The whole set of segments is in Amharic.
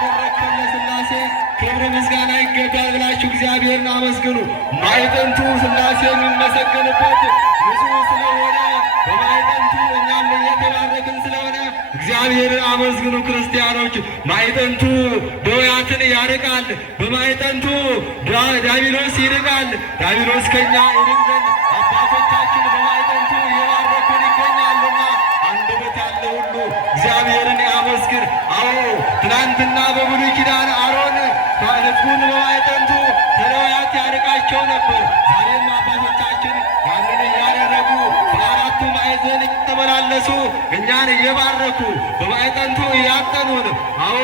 ላደረግከን ለሥላሴ ክብር ምስጋና ይገባል ብላችሁ እግዚአብሔርን አመስግኑ። ማዕጠንቱ ሥላሴ የሚመሰገንበት ንጹሕ ስለሆነ በማዕጠንቱ እኛም እየተባረክን ስለሆነ እግዚአብሔርን አመስግኑ ክርስቲያኖች። ማዕጠንቱ ደዌያትን ያርቃል። በማዕጠንቱ ዲያብሎስ ይርቃል። ዲያብሎስ ከኛ ይርቅ ዘንድ አባቶቻችን በማዕጠንቱ እየባረኩን ይገኛሉና አንደበት ያለ ሁሉ እግዚአብሔርን ያመስግን። አዎ ትናንትና በብሉይ ኪዳን አሮን ሕዝቡን በማዕጠንቱ ከደዌያት ያርቃቸው ነበር። ዛሬም አባቶቻችን ያንን እያደረጉ በአራቱ ማዕዘን እየተመላለሱ እኛን እየባረኩ በማዕጠንቱ እያጠኑን፣ አዎ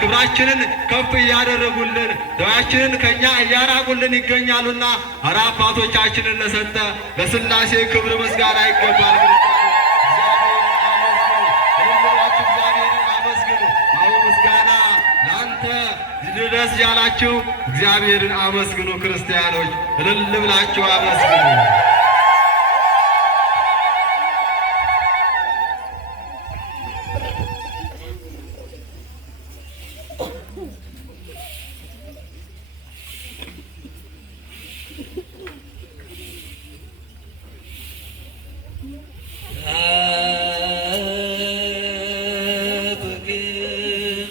ክብራችንን ከፍ እያደረጉልን ደዌያችንን ከእኛ እያራቁልን ይገኛሉና ኧረ አባቶቻችንን ለሰጠ ለሥላሴ ክብር ምስጋና ይገባል። ድረስ ያላችሁ እግዚአብሔርን አመስግኑ ክርስቲያኖች፣ እልል ብላችሁ አመስግኑ።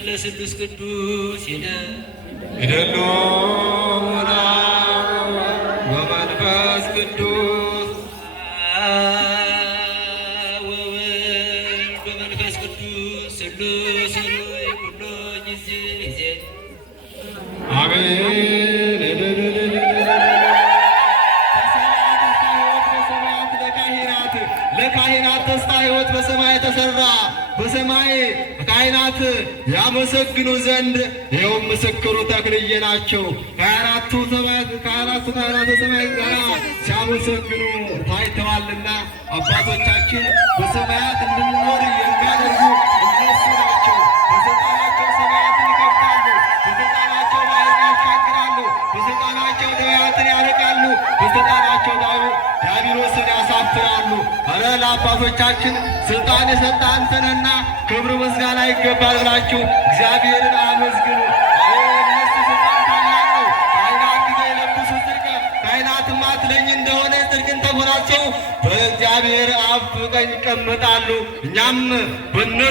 ለስሉስ ቅዱስ ይደሉ በመንፈስ ቅዱስ ወወልድ በመንፈስ ቅዱስ ስሉስ ኩሎ ጊዜ አሜን። ለካህናት ተስፋ ሕይወት በሰማይ ተሰራ። በሰማይ ካህናት ያመሰግኑ ዘንድ ይኸውም ምስክሩ ተክልዬ ናቸው። ከአራቱ ካህናተ ሰማይ ጋር ሲያመሰግኑ ታይተዋልና አባቶቻችን በሰማያት እንድንኖር የሚያደርጉ እነሱ ናቸው። በስልጣናቸው ሰማያትን ይከፍታሉ። በስልጣናቸው ባህርን ያሻግራሉ። በስልጣናቸው ደዌያትን ያርቃሉ። በስልጣናቸው ዲያብሎስን ያሳፍራሉ። ኧረ ለአባቶቻችን ስልጣን የሰጠ አንተነና ክብር ምስጋና ይገባል ብላችሁ እግዚአብሔርን አመስግኑ። እነሱ ስልጣን ታላቅ ነው። ካህናት የለብሱ ጽድቅ ካህናትማ ትለኝ እንደሆነ ጽድቅን ተጎናጽፈው በእግዚአብሔር አብ ቀኝ ይቀመጣሉ። እኛም በእነሱ